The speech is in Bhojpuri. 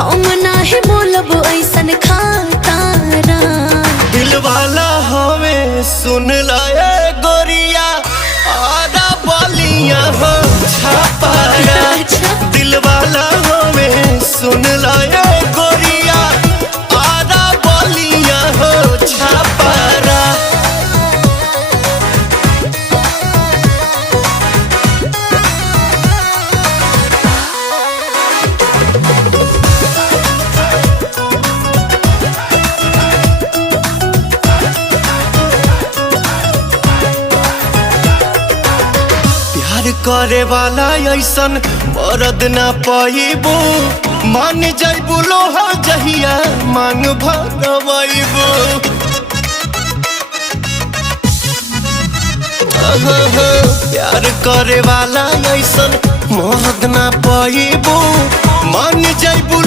हम नाही बोलब ऐसन खातारा। दिल वाला हमें सुन लाए गोरिया आधा बोलिया हो छापारा। दिल वाला हमें सुन लाए गोरिया आधा बोलिया हो छापारा। प्यार करे वाला ऐसन मरद ना पाइबो। मान जाइबो लोहा जहिया मांग भरवाइबो। प्यार करे वाला ऐसन मरद ना पाइबो। मान जाइबो।